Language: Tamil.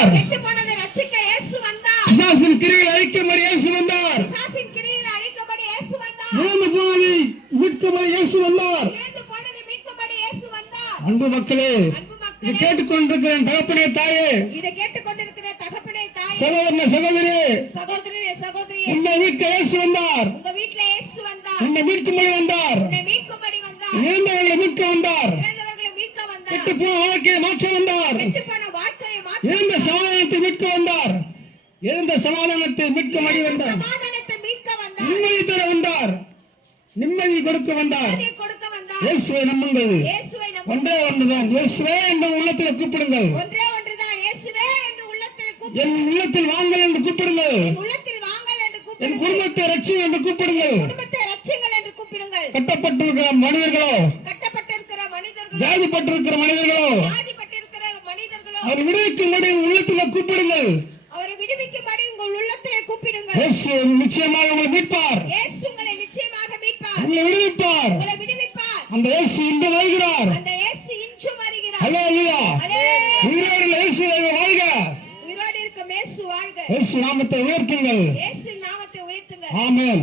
வந்தார். கெட்டுப்போனதை ரட்சிக்க இயேசு வந்தார். பிசாசின் கிரியைகளை அழிக்கும்படி இயேசு வந்தார். பிசாசின் கிரியைகளை அழிக்கும்படி இயேசு வந்தார். விழுந்து போனதை மீட்கும்படி இயேசு வந்தார். விழுந்து போனதை மீட்கும்படி இயேசு வந்தார். அன்பு மக்களே, இதை கேட்டுக்கொண்டிருக்கிற தகப்பனே தாயே, இதை கேட்டுக்கொண்டிருக்கிற தகப்பனே தாயே, சகோதரனே சகோதரியே, சகோதரனே சகோதரியே, உன்னை மீட்க இயேசு வந்தார். உங்க வீட்ல இயேசு வந்தார். உன்னை மீட்கும்படி வந்தார். உன்னை மீட்கும்படி வந்தார். இழந்தவர்களை மீட்க வந்தார். இறந்தவர்களை மீட்க வந்தார். கெட்டுப்போன வாழ்க்கையை மாற்ற வந்தார். கெட்டுப்போன வாழ்க்கையை மாற்ற இழந்த சமாதானத்தை மீட்க வந்தார். இழந்த சமாதானத்தை மீட்கும்படி வந்தார். சமாதானத்தை மீட்க வந்தார். நிம்மதி தர வந்தார். நிம்மதி கொடுக்க வந்தார். நிம்மதியை கொடுக்க வந்தார். இயேசுவை நம்புங்கள். இயேசுவை நம்புங்கள். ஒன்றே ஒன்றுதான், இயேசுவே என்று உள்ளத்தில் கூப்பிடுங்கள். ஒன்றே ஒன்றுதான், இயேசுவே என்று உள்ளத்தில் கூப்பிடுங்கள். என் உள்ளத்தில் வாங்கள் என்று கூப்பிடுங்கள். என் உள்ளத்தில் வாங்கள் என்று என் கூப்பிடுங்கள். குடும்பத்தை ரட்சி என்று கூப்பிடுங்கள். குடும்பத்தை ரட்சிங்கள் என்று கூப்பிடுங்கள். கட்டப்பட்டிருக்கிற மனிதர்களோ, கட்டப்பட்டிருக்கிற மனிதர்களோ, வியாதிப்பட்டிருக்கிற மனிதர்களோ, வியாதிப்பட்டிருக்கிற மனிதர்களோ, அவர் விடுவிக்கும்படி உள்ளத்தில் கூப்பிடுங்கள். அவரை விடுவிக்கும்படி உங்கள் உள்ளத்திலே கூப்பிடுங்கள். இயேசு நிச்சயமாக உங்களை மீட்பார். இயேசு உங்களை நிச்சயமாக மீட்பார். உங்களை விடுவிப்பார். உங்களை விடுவிப்பார். அந்த இயேசு இன்று வருகிறார். அந்த இயேசு இன்றும் வருகிறார். அல்லேலூயா. அல்லேலூயா. உயிரோடு இயேசு வாழ்க. உயிரோடு இருக்கும் இயேசு வாழ்க. இயேசு நாமத்தை உயர்த்துங்கள். இயேசு நாமத்தை உயர்த்துங்கள். ஆமென்.